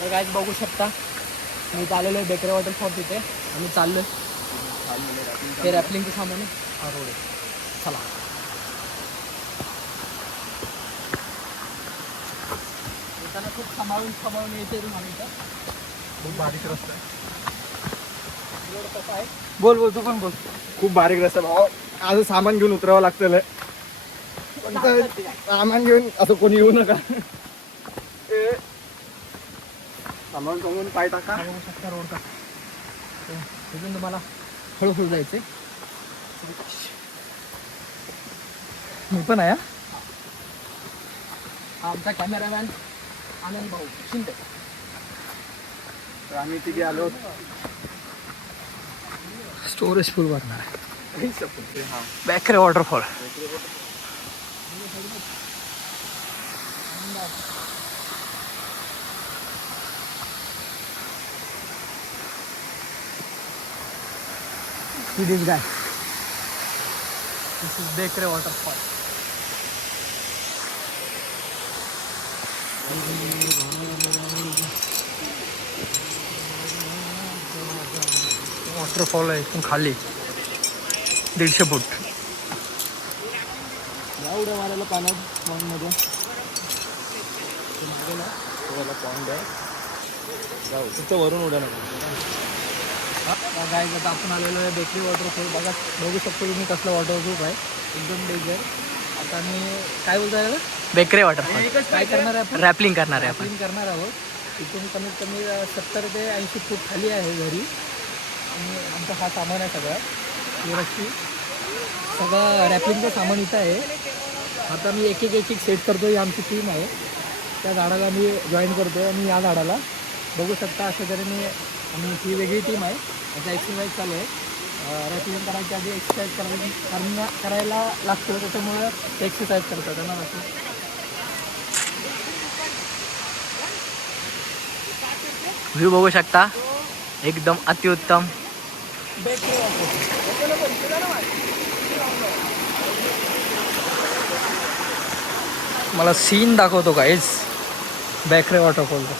तर काय बघू शकता मी चाललेलो आहे बेकरी वॉटरफॉल तिथे आणि चाललोय ते रॅपलिंगचं सामान हा रोड आहे. चला येताना खूप सांभाळून येते आम्ही इथं. खूप बारीक रस्ता आहे. रोड कसा आहे बोल बोल तू पण बोल. खूप बारीक रस्ता भाऊ. आज सामान घेऊन उतरावं लागतं. पण सामान घेऊन असं कोणी येऊ नका. सामान पाय टाका. बघू शकता रोड का तिथून तुम्हाला हळूहळू जायचंय. मी पण आहे हा आमचा कॅमेरामॅन आनंद भाऊ शिंदे. तर आम्ही तिघे आलो. स्टोरेज फुल भरणार bakery waterfall. this guy. This is Bekre waterfall. Waterfall आहे इथून खाली 150 फूट. एवढ्या मारायला पाण्यात पॉईंटमध्ये पॉईंट आहे जाऊ तिथं वरून उड्या नको. काय आता आपण आलेलो आहे बेकरी वॉटरफॉल. बघू शकतो तुम्ही कसलं वॉटरप्रूफ आहे एकदम डेंजर. आता मी काय बोलतोय बेकरी वॉटरफॉल काय करणार आहे आपण रॅपलिंग करणार आहे. आपण करणार आहोत. इथून कमीत कमी 70 ते 80 फूट खाली आहे घरी आणि आमचा हा सामान आहे सगळा रस्सी सगळं रॅपलिंगचं सामान इथं आहे. आता मी एक एक सेट करतो. ही आमची टीम आहे. त्या झाडाला मी जॉईन करतो आणि या झाडाला बघू शकता अशा तऱ्हेने आणि ही वेगळी टीम आहे. आता एक्सरसाइज चालू आहे. रॅपलिंग करायच्या आधी एक्सरसाइज करायला लागतो त्याच्यामुळं एक्सरसाइज करतात त्यांना असं. व्ह्यू बघू शकता एकदम अतिउत्तम. मला सीन दाखवतो गाईज बेकरी वॉटरफॉलचा.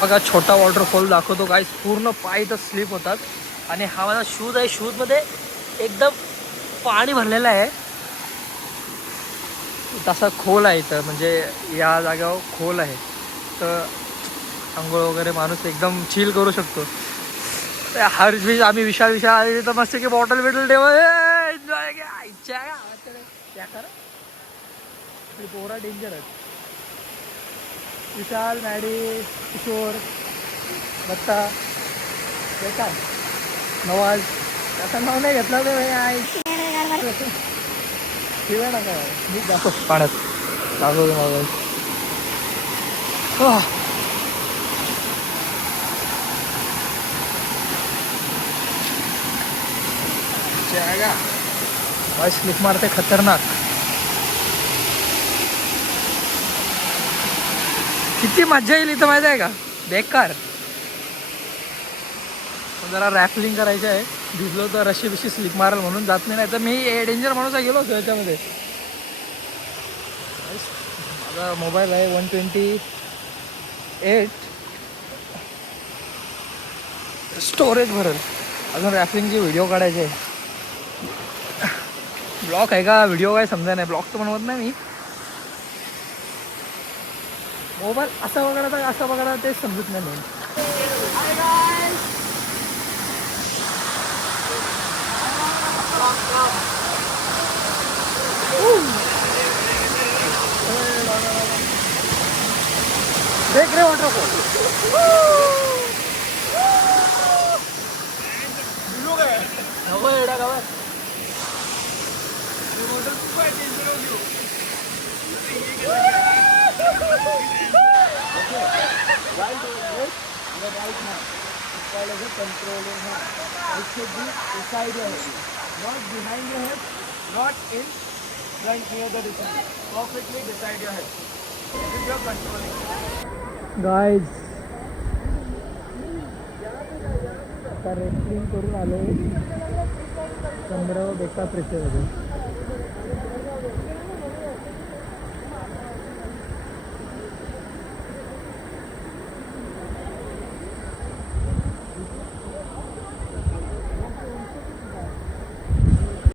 बघा छोटा वॉटरफॉल दाखवतो गाईस. पूर्ण पाय तर स्लिप होतात आणि हा माझा शूज आहे. शूजमध्ये एकदम पाणी भरलेलं आहे. तसा खोल आहे इथं म्हणजे या जागेवर खोल आहे तर आंघोळ वगैरे माणूस एकदम चिल करू शकतो. हर बीच आम्ही विशाल आले तर मस्त की बॉटल बिटल ठेवा एन्जॉय घ्या. त्या करा पोरा डेंजर आहेत. विशाल मॅडी किशोर दत्ता बेकार नवाज त्याचं नाव नाही घेतलं तर ठेवा नका मी दाखव पाण्यात दाखवतो मोबाईल. स्लिप मारते खतरनाक. किती मजा येईल इथं माहिती आहे का. बेकार जरा रॅपलिंग करायची आहे. भिजलो तर रशी बिशी स्लिप मारेल म्हणून जात नाही तर मी डेंजर माणूस आहे गेलो होतो याच्यामध्ये. माझा मोबाईल आहे 128 स्टोरेज भरेल. अजून रॅपलिंगचे व्हिडिओ काढायचे आहे. ब्लॉग आहे का व्हिडिओ काय समजा नाही. ब्लॉग तर बनवत नाही मी. मोबाईल असा वगैरे तेच समजत नाही मी. बेकरी वॉटरफॉल नको एवढ्या गावात Right over here, your right hand. It's called as a controlling hand. It should be beside your head, not behind your head, not in front near the receiver. Perfectly beside your head. This is your controlling hand. Guys आता wrestling करून आलो 15 बेका प्रेशरमध्ये